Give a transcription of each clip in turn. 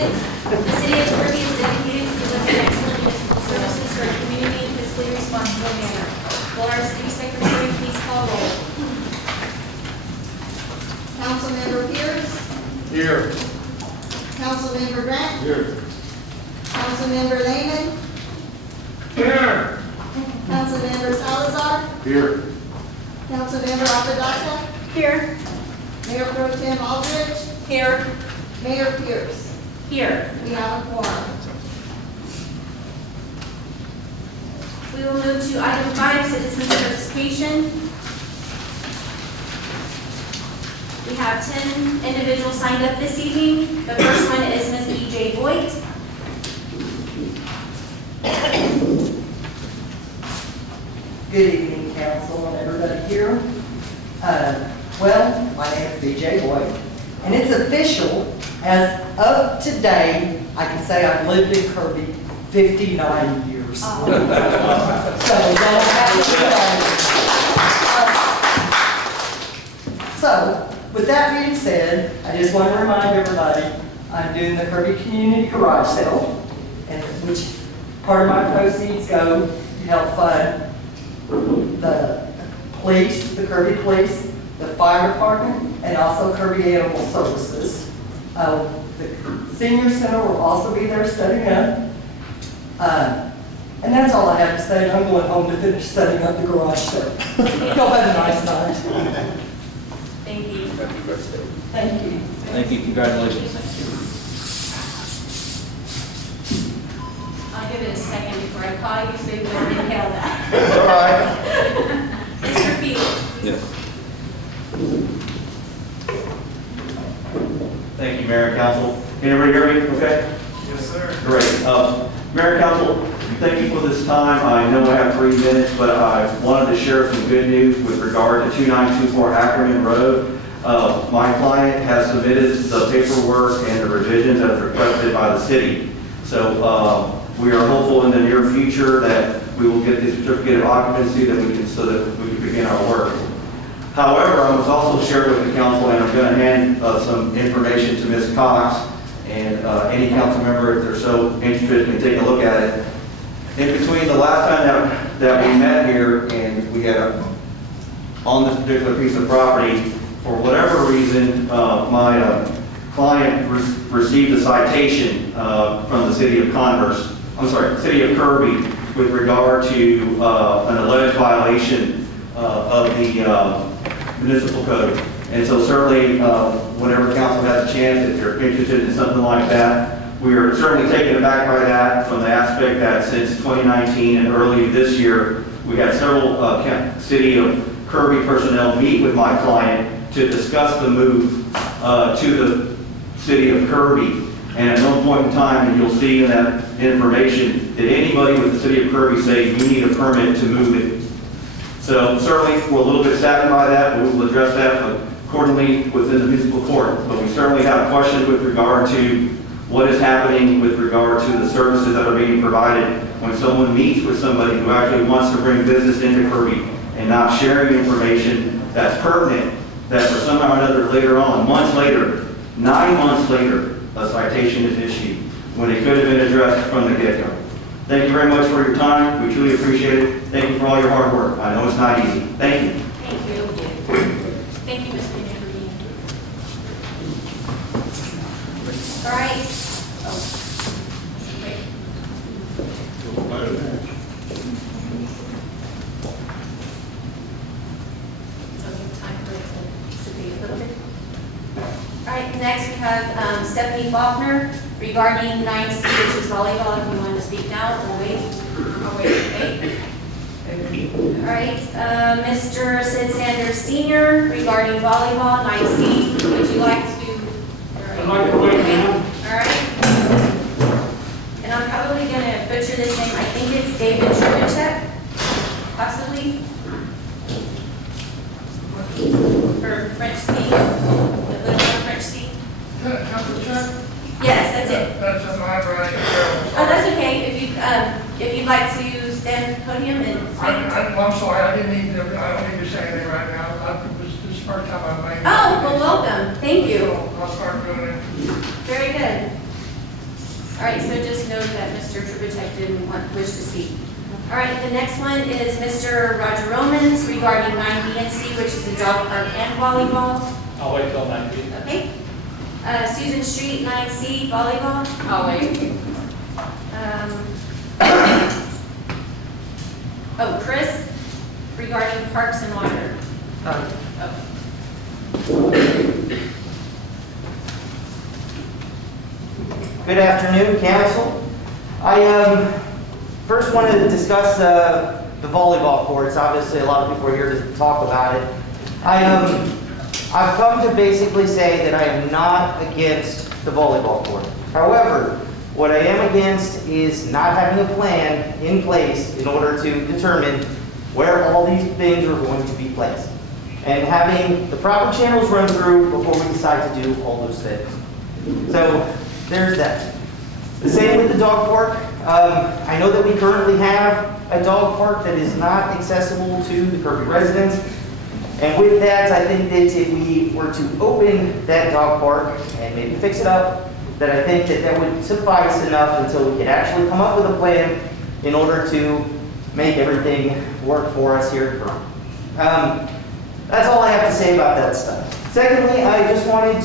stated, the city of Kirby is dedicated to delivering excellent municipal services to our community in a fiscally responsible manner. Will our city secretary please call roll? Councilmember Pierce. Here. Councilmember Grant. Here. Councilmember Lehman. Here. Councilmember Salazar. Here. Councilmember Apodaca. Here. Mayor Pro Tem Aldridge. Here. Mayor Pierce. Here. We have a quorum. We will move to item 5, citizens participation. We have 10 individuals signed up this evening. The first one is Ms. E.J. Voigt. Good evening, council and everybody here. Well, my name is BJ Boyd, and it's official. As of today, I can say I've lived in Kirby 59 years. So, y'all have a good day. So, with that being said, I just want to remind everybody, I'm doing the Kirby Community Garage Sale, and which part of my proceeds go to help fund the police, the Kirby Police, the fire department, and also Kirby Animal Services. The senior center will also be there setting up. And that's all I have to say. I'm going home to finish setting up the garage sale. Y'all have a nice night. Thank you. Happy birthday. Thank you. Thank you, congratulations. I'll give it a second before I call you so you won't inhale that. All right. Mr. Field. Yes. Thank you, Mayor and Council. Can everybody hear me okay? Yes, sir. Great. Mayor and Council, thank you for this time. I know I have 3 minutes, but I wanted to share some good news with regard to 2924 Ackerman Road. My client has submitted the paperwork and the revisions as requested by the city. So we are hopeful in the near future that we will get the certificate of occupancy so that we can begin our work. However, I was also shared with the council, and I'm going to hand some information to Ms. Cox, and any council member, if they're so interested, can take a look at it. In between the last time that we met here, and we had on this particular piece of property, for whatever reason, my client received a citation from the city of city of Kirby, with regard to an alleged violation of the municipal code. And so certainly, whenever council has a chance, if you're interested in something like that, we are certainly taken aback by that, from the aspect that since 2019 and early this year, we had several city of Kirby personnel meet with my client to discuss the move to the city of Kirby. And at no point in time, and you'll see in that information, did anybody with the city of Kirby say you need a permit to move it? So certainly, we're a little bit saddened by that, but we will address that accordingly within the municipal court. But we certainly have a question with regard to what is happening with regard to the services that are being provided when someone meets with somebody who actually wants to bring business into Kirby and not sharing information that's pertinent, that for somehow or another later on, months later, 9 months later, a citation is issued when it could have been addressed from the get-go. Thank you very much for your time. We truly appreciate it. Thank you for all your hard work. I know it's not easy. Thank you. Thank you. Thank you, Mr. Kirby. All right. Oh. Wait. So we have time for it to dissipate a little bit. All right, next we have Stephanie Faulkner regarding 9C, which is volleyball. If you want to speak now, or wait. I'll wait, okay? All right, Mr. Sid Sanders Sr. regarding volleyball, 9C. Would you like to? I'd like to wait now. All right. And I'm probably going to butcher this name. I think it's David Trubachek, possibly. Or French C. The little French C. Council Chuck? Yes, that's it. That's just my right. Oh, that's okay. If you'd like to stand at the podium and speak. I'm sorry, I don't need to say anything right now. This is the first time I've made. Oh, well, welcome. Thank you. I'll start doing it. Very good. All right, so just note that Mr. Trubacek didn't wish to speak. All right, the next one is Mr. Roger Romans regarding 9B and C, which is the dog park and volleyball. I'll wait till 9 p.m. Okay. Susan Street, 9C, volleyball. I'll wait. Chris, regarding parks and water. Good afternoon, council. I first wanted to discuss the volleyball courts. Obviously, a lot of people are here to talk about it. I've come to basically say that I am not against the volleyball court. However, what I am against is not having a plan in place in order to determine where all these things are going to be placed, and having the proper channels run through before we decide to do all those things. So there's that. The same with the dog park. I know that we currently have a dog park that is not accessible to the Kirby residents. And with that, I think that if we were to open that dog park and maybe fix it up, that I think that that would suffice enough until we could actually come up with a plan in order to make everything work for us here at Kirby. That's all I have to say about that stuff. Secondly, I just wanted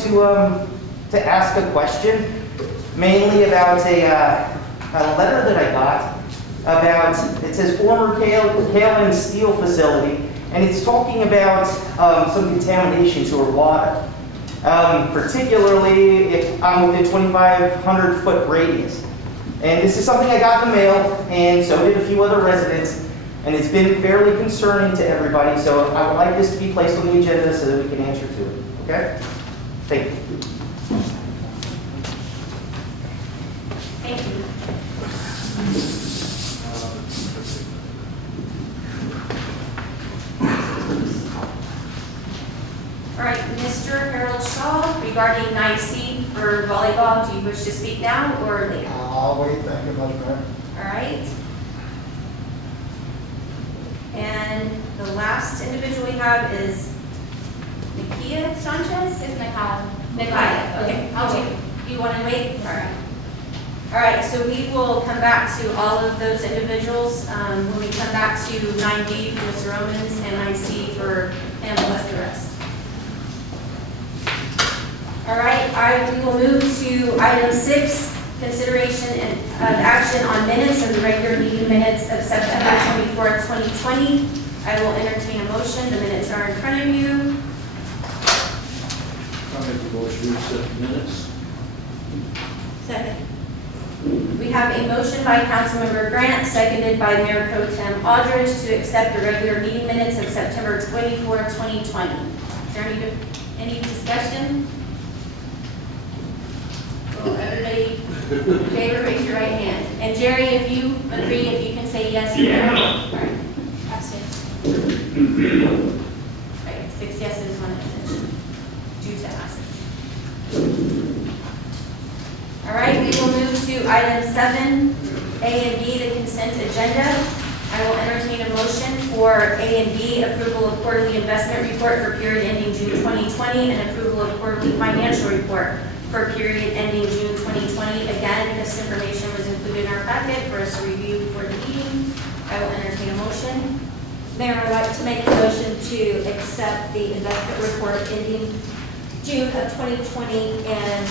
to ask a question, mainly about a letter that I got about, it says former Kale and Steel facility, and it's talking about some contamination to our water, particularly if I'm within 2,500 foot radius. And this is something I got in the mail, and so did a few other residents, and it's been fairly concerning to everybody, so I would like this to be placed on the agenda so that we can answer to it, okay? Thank you. Thank you. All right, Mr. Harold Shaw, regarding 9C for volleyball, do you wish to speak now or later? I'll wait, thank you much, Mayor. All right. And the last individual we have is Nikia Sanchez? It's Nicole. Nikia, okay. I'll wait. You want to wait? All right. All right, so we will come back to all of those individuals when we come back to 9D for Mr. Romans and 9C for him plus the rest. All right, we will move to item 6, consideration of action on minutes of the regular meeting minutes of September 24th, 2020. I will entertain a motion. The minutes are in front of you. I'll make the motion to accept minutes. Second. We have a motion by Councilmember Grant, seconded by Mayor Pro Tem Aldridge to accept the regular meeting minutes of September 24th, 2020. Is there any discussion? Well, everybody in favor, raise your right hand. And Jerry, if you agree, if you can say yes or no. All right. Abstain. Right, 6 yeses, 1 abstention. Due to absence. All right, we will move to item 7, A and B, the consent agenda. I will entertain a motion for A and B, approval of quarterly investment report for period ending June 2020 and approval of quarterly financial report for period ending June 2020. Again, this information was included in our packet for us to review before the meeting. I will entertain a motion. Mayor, I'd like to make a motion to accept the investment report ending June of 2020 and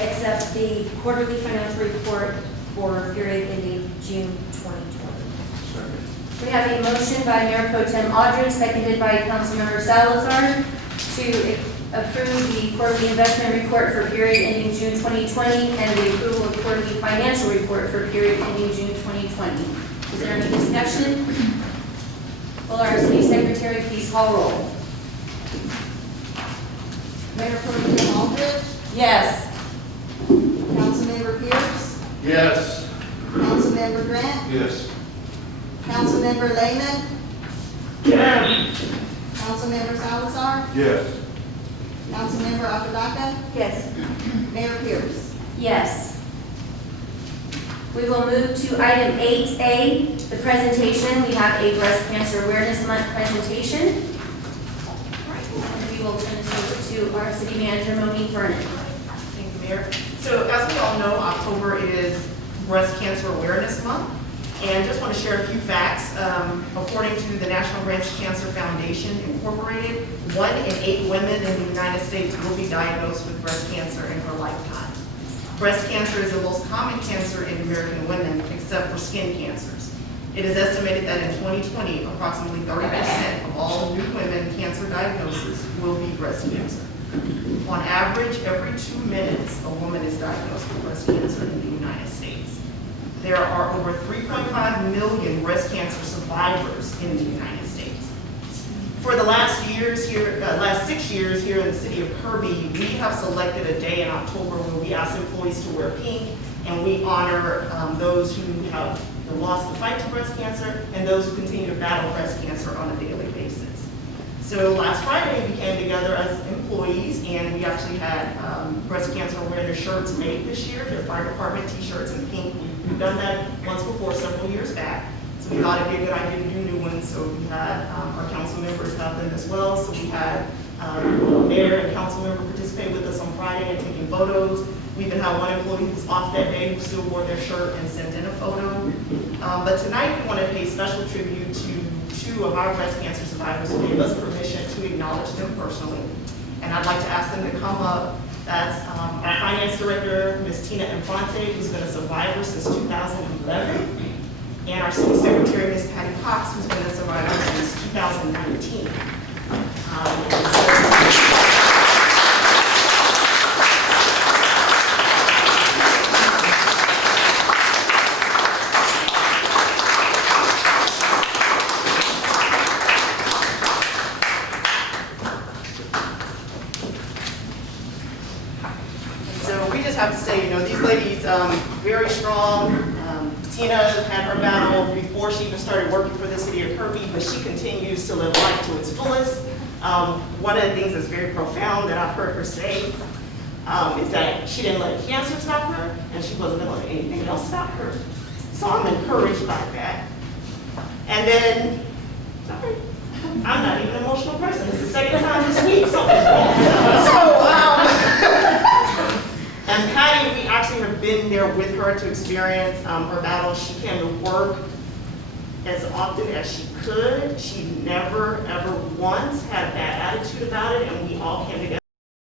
accept the quarterly financial report for period ending June 2020. We have a motion by Mayor Pro Tem Aldridge, seconded by Councilmember Salazar, to approve the quarterly investment report for period ending June 2020 and the approval of quarterly financial report for period ending June 2020. Is there any discussion? Will our city secretary please call roll? Mayor Pro Tem Aldridge, Yes. Councilmember Pierce, Yes. Councilmember Grant, Yes. Councilmember Lehman, Yes. Councilmember Salazar, Yes. Councilmember Apodaca, Yes. Mayor Pierce. Yes. We will move to item 8A, the presentation. We have a breast cancer awareness month presentation. And we will turn this over to our city manager, Monique Vernon. Thank you, Mayor. So as we all all know, October is Breast Cancer Awareness Month. And just want to share a few facts. According to the National Breast Cancer Foundation Incorporated, 1 in 8 women in the United States will be diagnosed with breast cancer in her lifetime. Breast cancer is the most common cancer in American women, except for skin cancers. It is estimated that in 2020, approximately 30% of all new women cancer diagnoses will be breast cancer. On average, every 2 minutes, a woman is diagnosed with breast cancer in the United States. There are over 3.5 million breast cancer survivors in the United States. For the last 6 years here in the city of Kirby, we have selected a day in October where we ask employees to wear pink, and we honor those who have lost the fight to breast cancer and those who continue to battle breast cancer on a daily basis. So last Friday, we came together as employees, and we actually had breast cancer awareness shirts made this year. They're fire department t-shirts in pink. We've done that once before, several years back. So we thought it'd be a good idea to do new ones. So we had our council members have them as well. So we had mayor and council member participate with us on Friday and taking photos. We even had one employee who was off that day who still wore their shirt and sent in a photo. But tonight we want to pay special tribute to 2 of our breast cancer survivors who gave us permission to acknowledge them personally. And I'd like to ask them to come up. That's our finance director, Ms. Tina Infante, who's been a survivor since 2011. And our city secretary, Ms. Patty Cox, who's been a survivor since 2019. So we just have to say, these ladies, very strong. Tina had her battle before she even started working for the city of Kirby, but she continues to live life to its fullest. One of the things that's very profound that I've heard her say is that she didn't let cancer stop her, and she wasn't going to let anything else stop her. So I'm encouraged by that. And then, sorry, I'm not even an emotional person. It's the second time this week, and Patty, we actually have been there with her to experience her battle. She came to work as often as she could. She never, ever once had a bad attitude about it, and we all came together